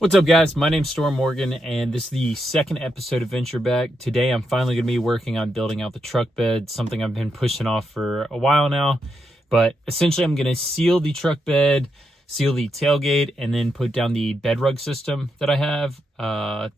What's up, guys? My name's Storm Morgan, and this is the second episode of Venture Back. Today, I'm finally going to be working on building out the truck bed, something I've been pushing off for a while now. But essentially, I'm going to seal the truck bed, seal the tailgate, and then put down the Bedrug system that I have.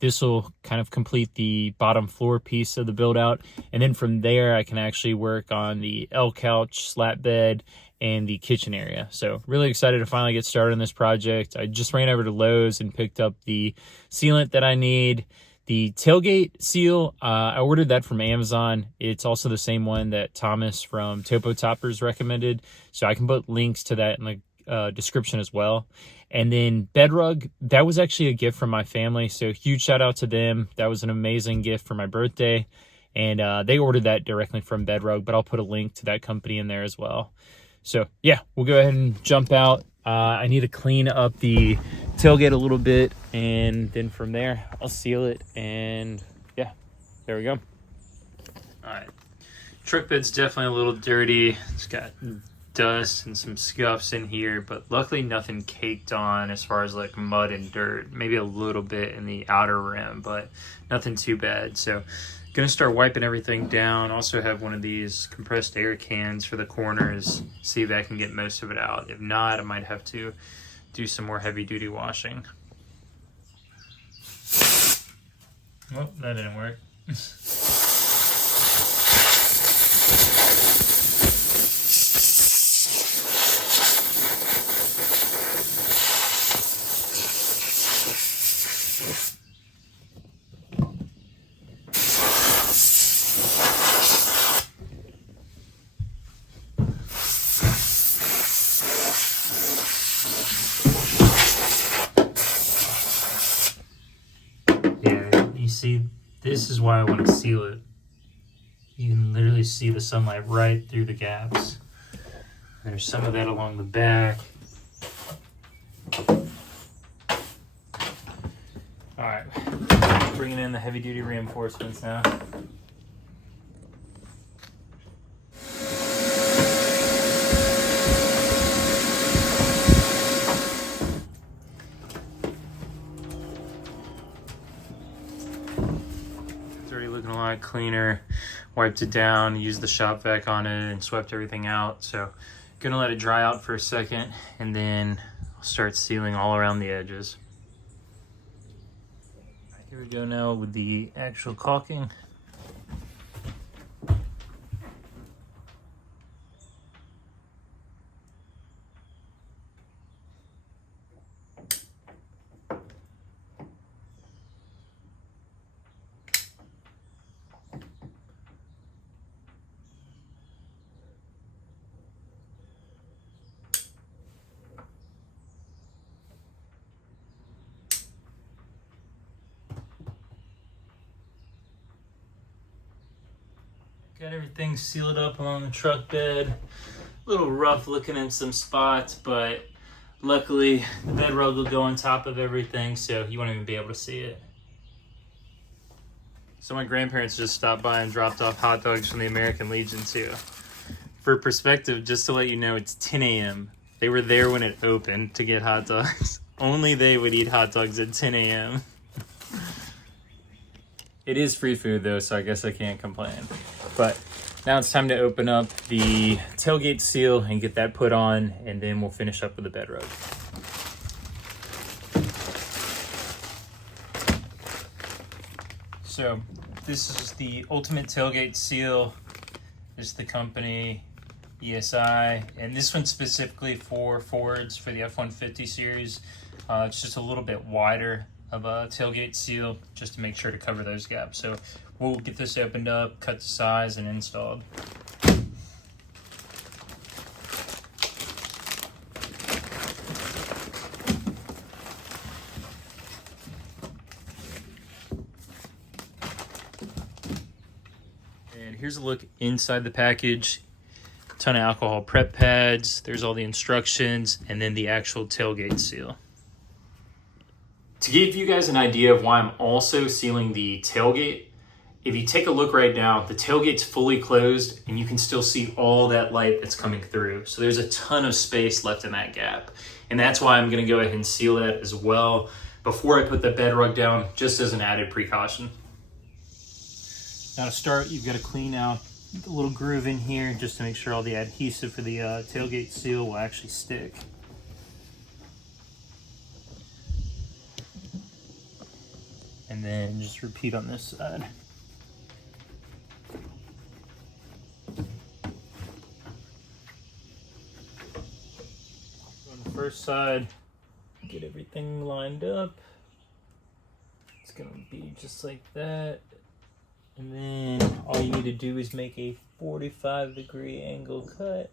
This will kind of complete the bottom floor piece of the build out. And then from there, I can actually work on the L couch, slat bed, and the kitchen area. So really excited to finally get started on this project. I just ran over to Lowe's and picked up the sealant that I need. The tailgate seal, I ordered that from Amazon. It's also the same one that Thomas from Topo Toppers recommended. So I can put links to that in the description as well. And then Bedrug, that was actually a gift from my family. So huge shout out to them. That was an amazing gift for my birthday. And they ordered that directly from Bedrug, but I'll put a link to that company in there as well. So yeah, we'll go ahead and jump out. I need to clean up the tailgate a little bit, and then from there, I'll seal it, and yeah, there we go. All right, truck bed's definitely a little dirty. It's got dust and some scuffs in here, but luckily nothing caked on as far as like mud and dirt. Maybe a little bit in the outer rim, but nothing too bad. So gonna start wiping everything down. Also have one of these compressed air cans for the corners, see if I can get most of it out. If not, I might have to do some more heavy duty washing. Well, that didn't work. See, this is why I want to seal it. You can literally see the sunlight right through the gaps. There's some of that along the back. Alright, bringing in the heavy duty reinforcements now. Looking a lot cleaner. Wiped it down, used the shop vac on it, and swept everything out. So gonna let it dry out for a second, and then I'll start sealing all around the edges. Here we go now with the actual caulking. Got everything sealed up along the truck bed. A little rough looking in some spots, but luckily the bed rug will go on top of everything, so you won't even be able to see it. So my grandparents just stopped by and dropped off hot dogs from the American Legion too. For perspective, just to let you know, it's 10 a.m. They were there when it opened to get hot dogs. Only they would eat hot dogs at 10 a.m. It is free food though, so I guess I can't complain. But now it's time to open up the tailgate seal and get that put on, and then we'll finish up with the Bedrug. So this is the ultimate tailgate seal. This is the company ESI, and this one's specifically for Fords for the F-150 series. It's just a little bit wider of a tailgate seal just to make sure to cover those gaps. So we'll get this opened up, cut to size, and installed. And here's a look inside the package. A ton of alcohol prep pads, there's all the instructions, and then the actual tailgate seal. To give you guys an idea of why I'm also sealing the tailgate, if you take a look right now, the tailgate's fully closed and you can still see all that light that's coming through. So there's a ton of space left in that gap. And that's why I'm gonna go ahead and seal that as well. before I put the bed rug down, just as an added precaution. Now to start, you've got to clean out the little groove in here just to make sure all the adhesive for the tailgate seal will actually stick. And then just repeat on this side. On the first side, get everything lined up. It's gonna be just like that. And then all you need to do is make a 45-degree angle cut.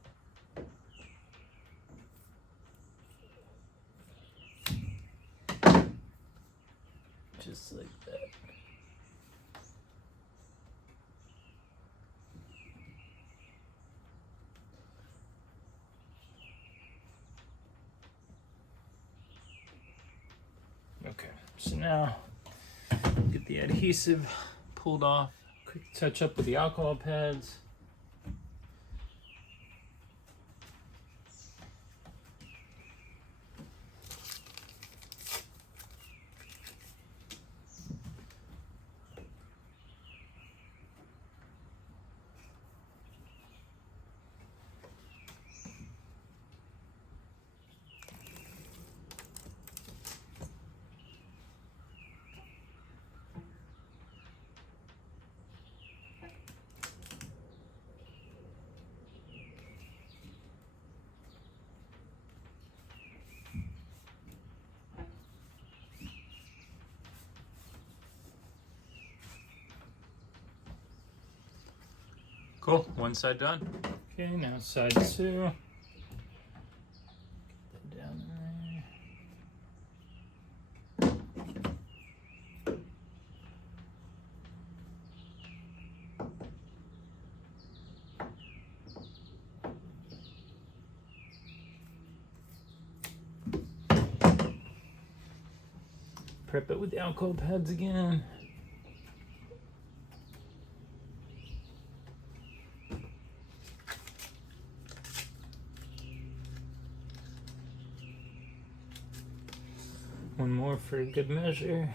Just like that. Okay, so now get the adhesive pulled off. Quick touch up with the alcohol pads. Cool, one side done. Okay, now side two. Get that down there. Prep it with the alcohol pads again. One more for good measure.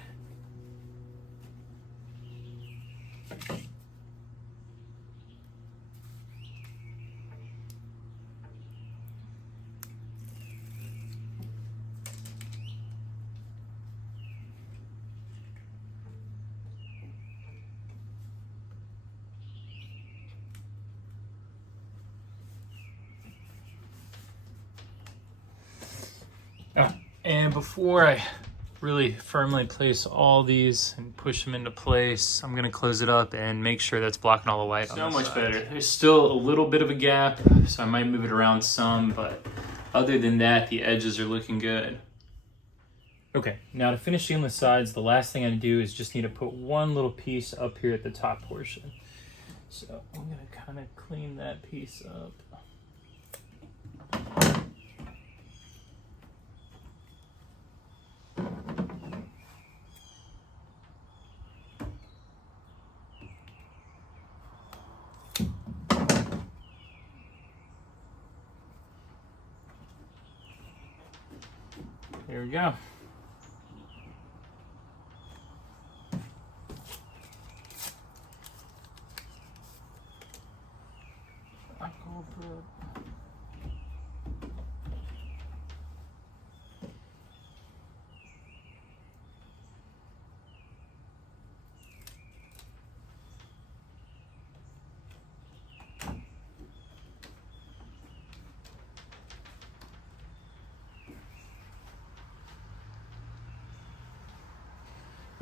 And before I really firmly place all these and push them into place, I'm gonna close it up and make sure that's blocking all the light. So much better. There's still a little bit of a gap, so I might move it around some, but other than that, the edges are looking good. Okay, now to finish sealing the sides, the last thing I do is just need to put one little piece up here at the top portion. So I'm gonna kind of clean that piece up. There we go.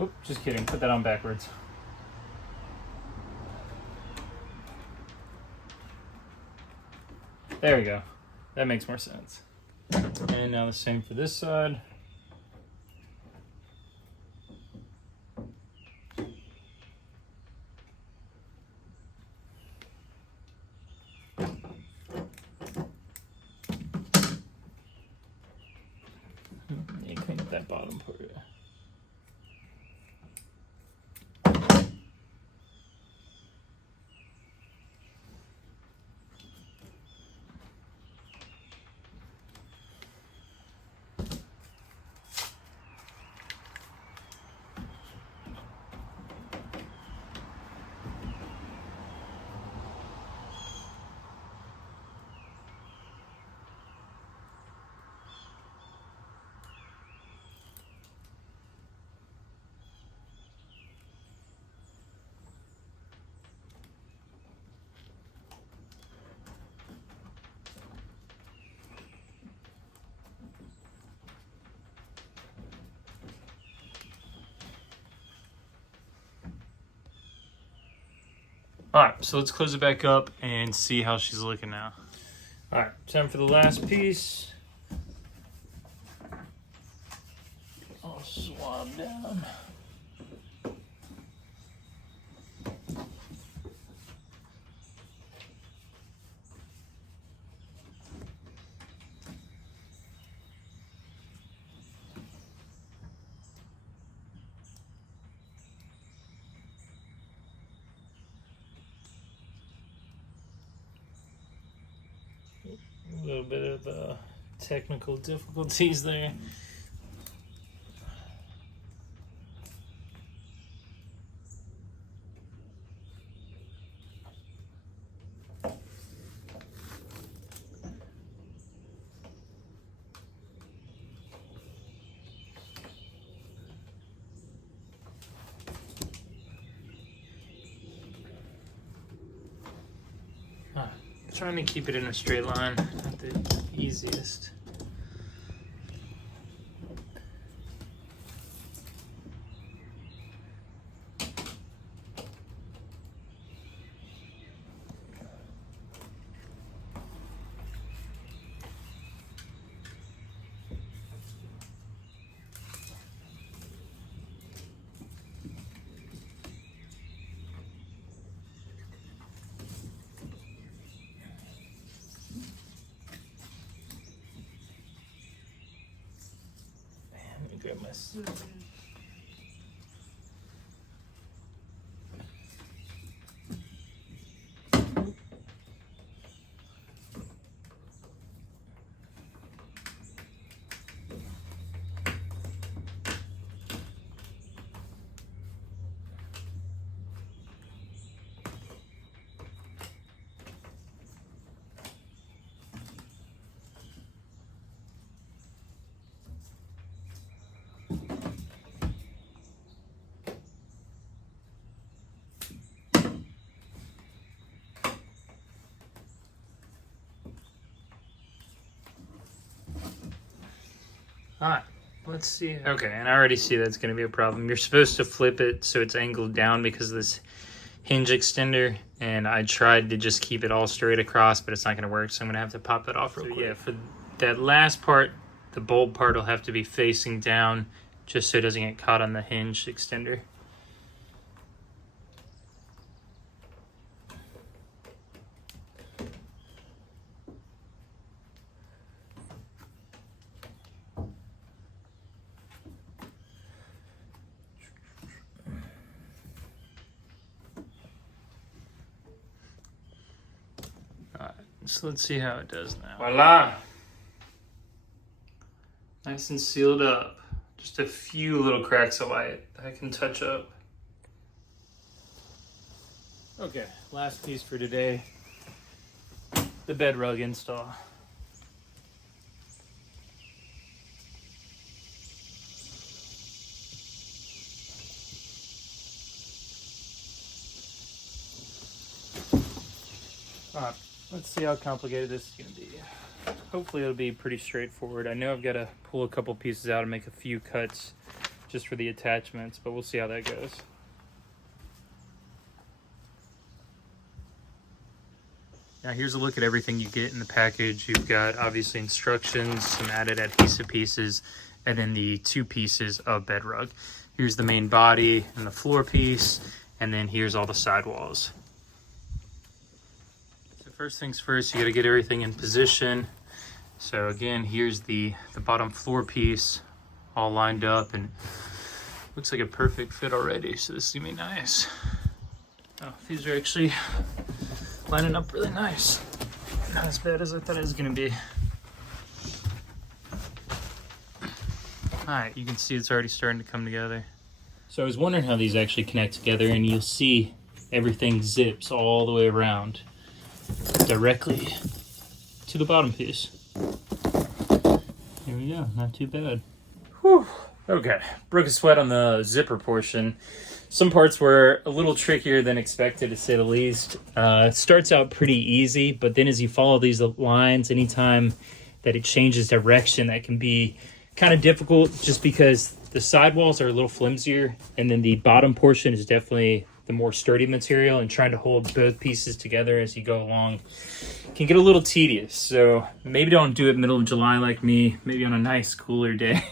Oop, just kidding. Put that on backwards. There we go. That makes more sense. And now the same for this side. Yeah, clean up that bottom part. All right, so let's close it back up and see how she's looking now. All right, time for the last piece. I'll swab down. A little bit of technical difficulties there. Trying to keep it in a straight line, not the easiest. Grab my scissors. All right, let's see. Okay, and I already see that's going to be a problem. You're supposed to flip it so it's angled down because of this hinge extender, and I tried to just keep it all straight across, but it's not going to work, so I'm going to have to pop that off real quick. Yeah, for that last part, the bulb part will have to be facing down just so it doesn't get caught on the hinge extender. So let's see how it does now. Voila! Nice and sealed up. Just a few little cracks of light that I can touch up. Okay, last piece for today. The bed rug install. Alright. Let's see how complicated this is going to be. Hopefully it'll be pretty straightforward. I know I've got to pull a couple pieces out and make a few cuts just for the attachments, but we'll see how that goes. Now here's a look at everything you get in the package. You've got obviously instructions, some added adhesive pieces, and then the 2 pieces of bed rug. Here's the main body and the floor piece, and then here's all the sidewalls. First things first, you got to get everything in position. So again, here's the bottom floor piece all lined up and looks like a perfect fit already. So this is gonna be nice. Oh, these are actually lining up really nice. Not as bad as I thought it was gonna be. All right, you can see it's already starting to come together. So I was wondering how these actually connect together, and you'll see everything zips all the way around directly to the bottom piece. Here we go, not too bad. Whew. Okay, broke a sweat on the zipper portion. Some parts were a little trickier than expected, to say the least. It starts out pretty easy, but then as you follow these lines, anytime that it changes direction, that can be kind of difficult just because the sidewalls are a little flimsier, and then the bottom portion is definitely the more sturdy material, and trying to hold both pieces together as you go along can get a little tedious. So maybe don't do it middle of July like me, maybe on a nice cooler day.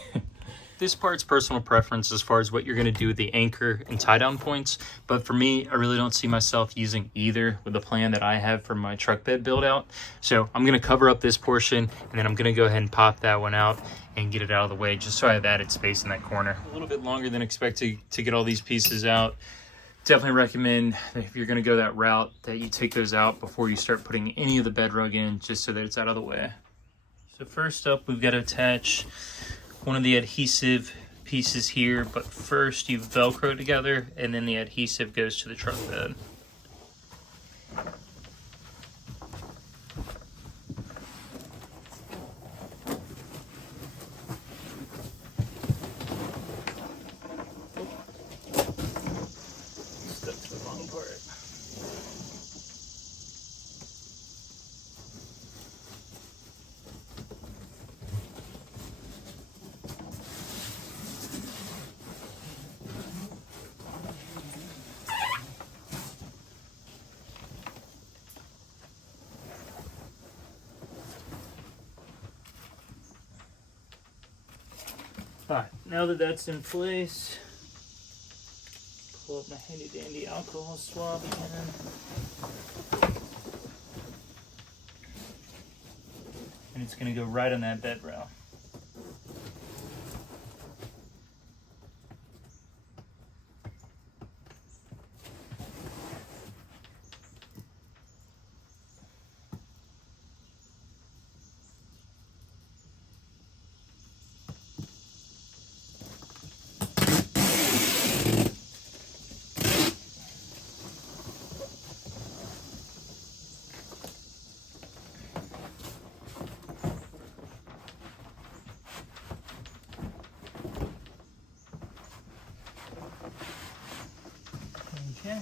This part's personal preference as far as what you're going to do with the anchor and tie down points, but for me, I really don't see myself using either with the plan that I have for my truck bed build out. So I'm going to cover up this portion, and then I'm going to go ahead and pop that one out and get it out of the way, just so I have added space in that corner. A little bit longer than expected to get all these pieces out. Definitely recommend that if you're going to go that route that you take those out before you start putting any of the Bedrug in, just so that it's out of the way. So first up, we've got to attach one of the adhesive pieces here, but first you Velcro together, and then the adhesive goes to the truck bed. Stuck to the wrong part. Alright, now that that's in place, pull up my handy dandy alcohol swab again. And it's going to go right on that bed rail. Okay.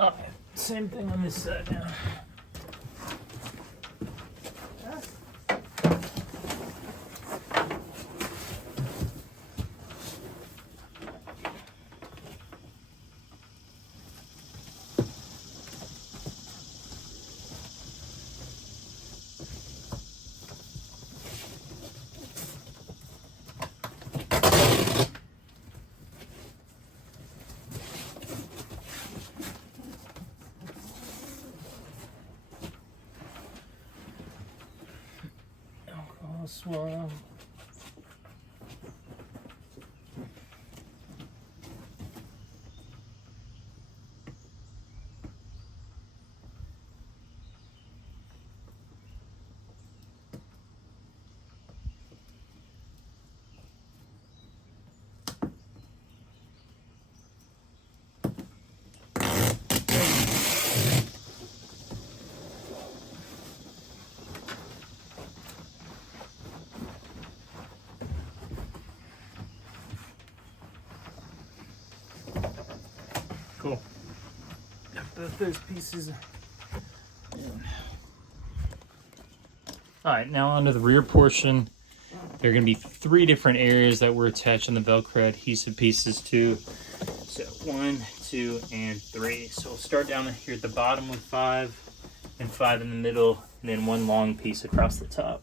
Alright, same thing on this side now. Swab. Cool. Got both those pieces in. Alright, now onto the rear portion. There are going to be 3 different areas that we're attaching the Velcro adhesive pieces to. So 1, 2, and 3. So we'll start down here at the bottom with 5, and 5 in the middle, and then 1 long piece across the top.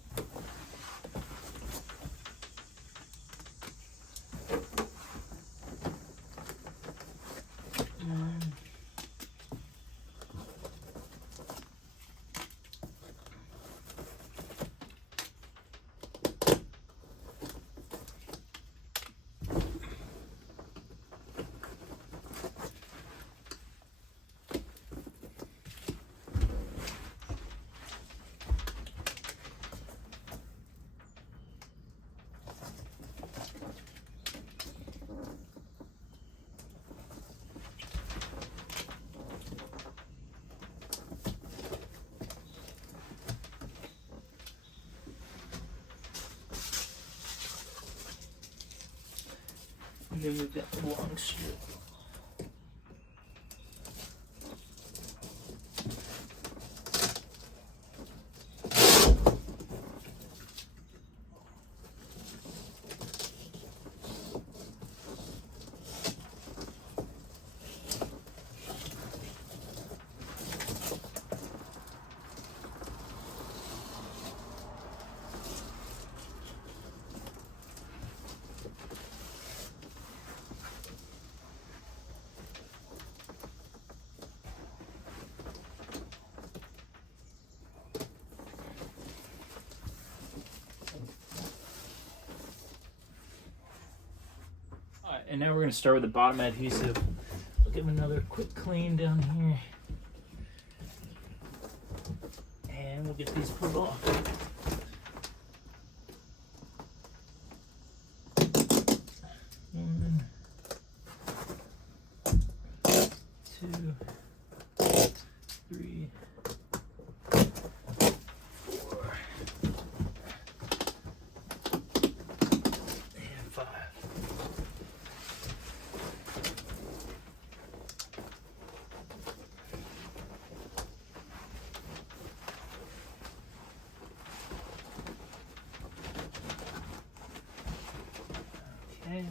And then we've got the long strip. And now we're going to start with the bottom adhesive. I'll give another quick clean down here. And we'll get these pulled off. One, two, three, four, and five. Okay.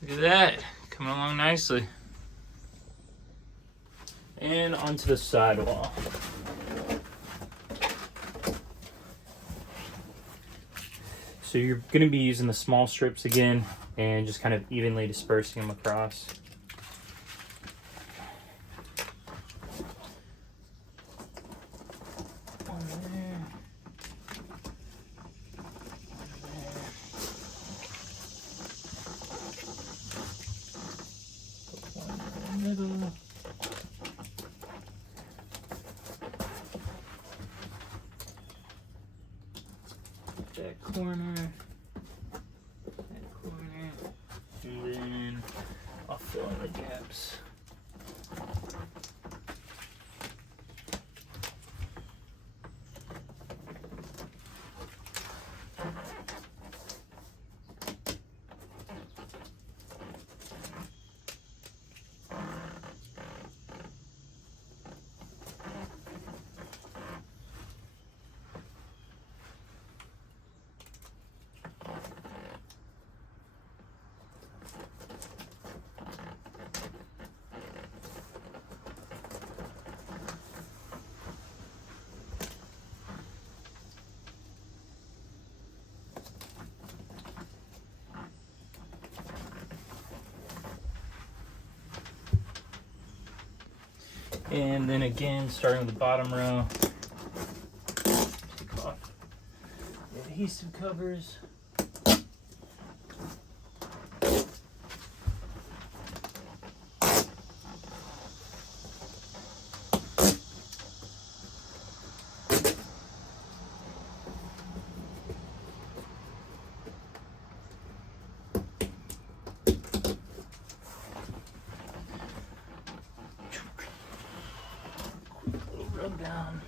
Look at that, coming along nicely. And onto the sidewall. So you're going to be using the small strips again and just kind of evenly dispersing them across. Middle. That corner, and then I'll fill in the gaps. And then again, starting with the bottom row, take off the adhesive covers. Rub down.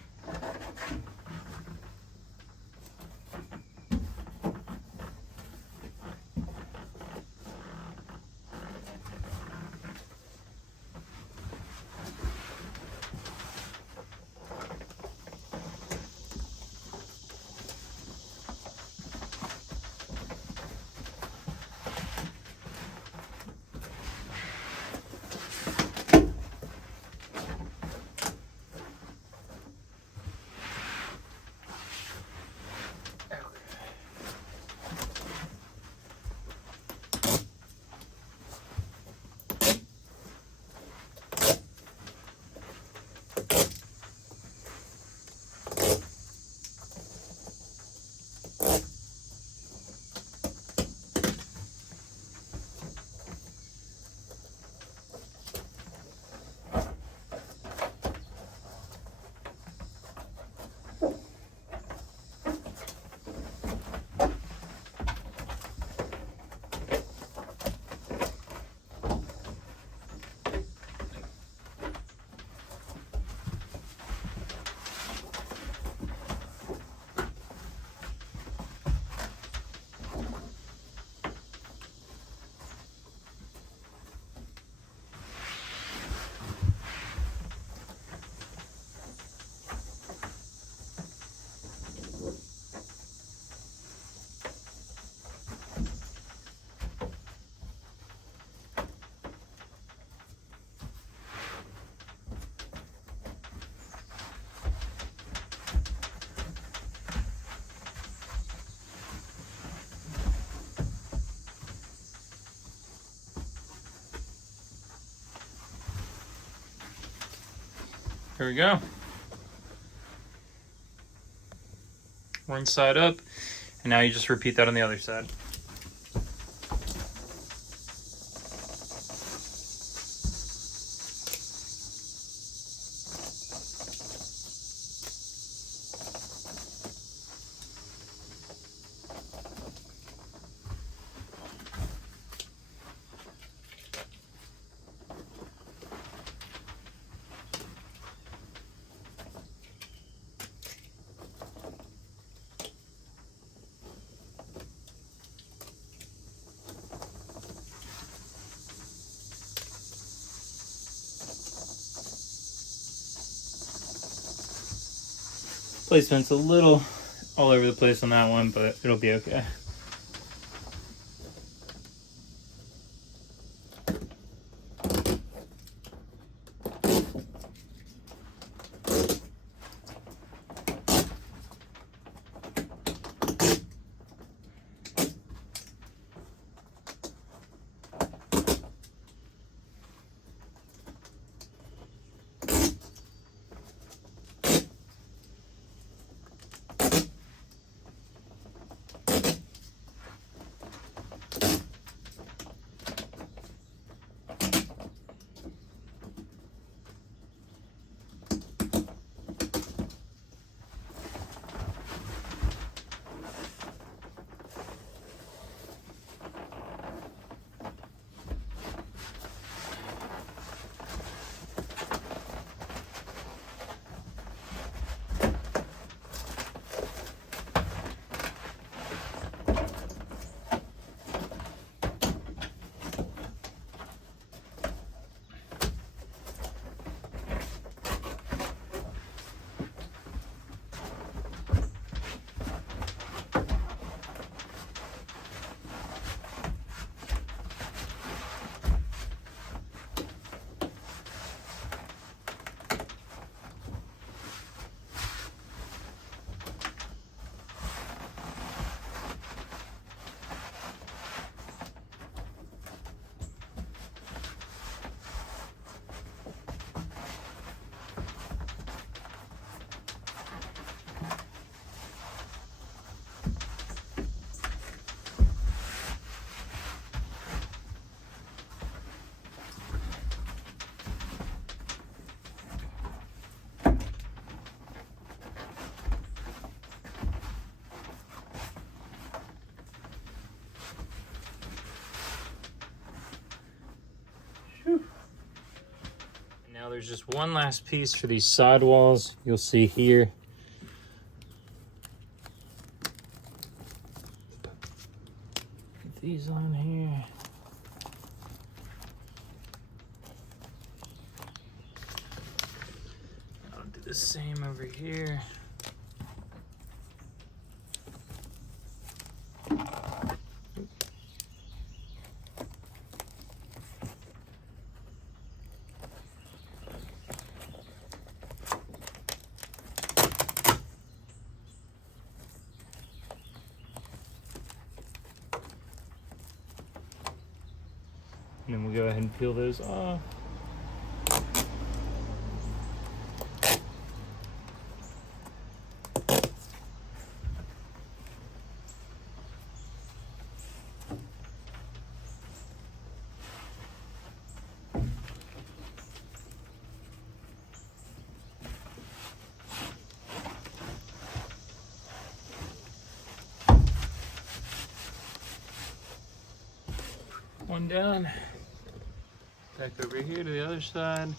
Here we go. One side up, and now you just repeat that on the other side. Placement's a little all over the place on that one, but it'll be okay. Now there's just one last piece for these sidewalls. You'll see here. Put these on here. I'll do the same over here. And then we'll go ahead and peel those off. One down. Back over here to the other side.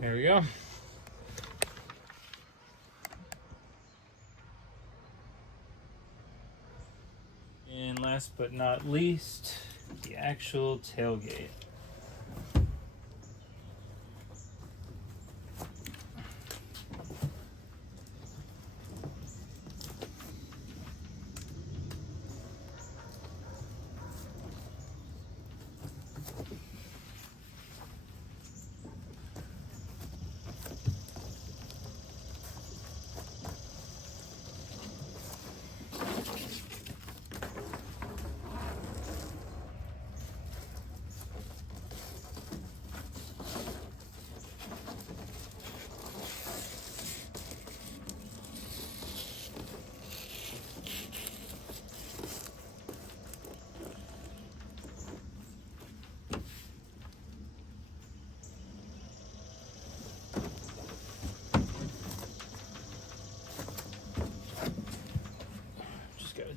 There we go. And last but not least, the actual tailgate.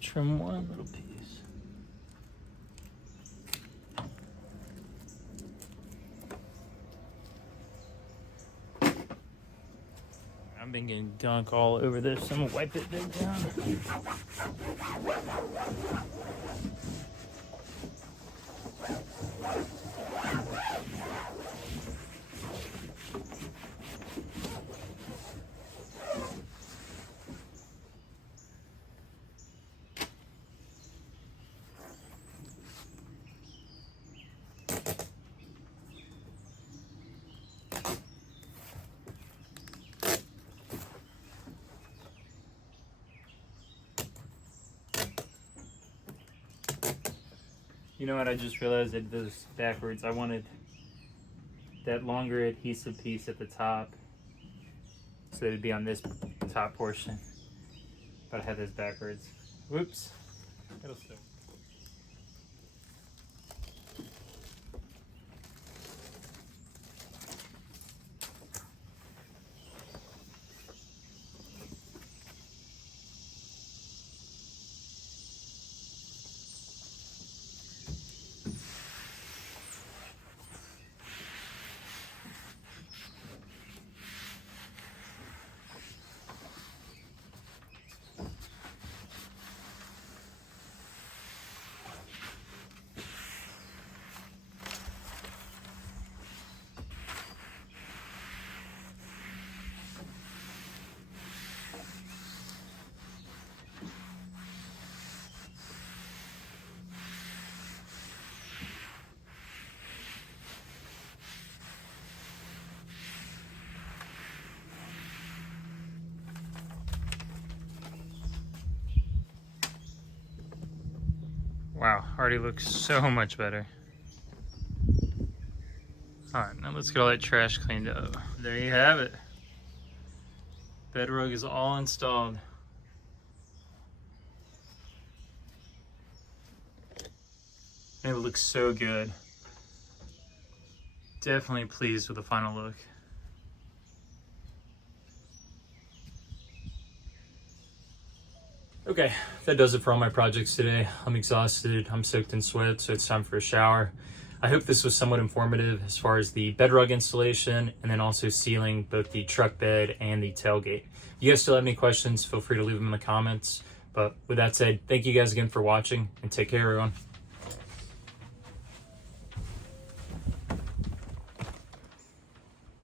trim one little piece. I've been getting dunk all over this. I'm gonna wipe it back down. You know what, I just realized I did this backwards. I wanted that longer adhesive piece at the top so it'd be on this top portion, but I had this backwards. Whoops. It'll still. Wow, already looks so much better. All right, now let's get all that trash cleaned up. There you have it. Bedrug is all installed. And it looks so good. Definitely pleased with the final look. Okay, that does it for all my projects today. I'm exhausted, I'm soaked in sweat, so it's time for a shower. I hope this was somewhat informative as far as the Bedrug installation and then also sealing both the truck bed and the tailgate. If you guys still have any questions, feel free to leave them in the comments. But with that said, thank you guys again for watching and take care, everyone.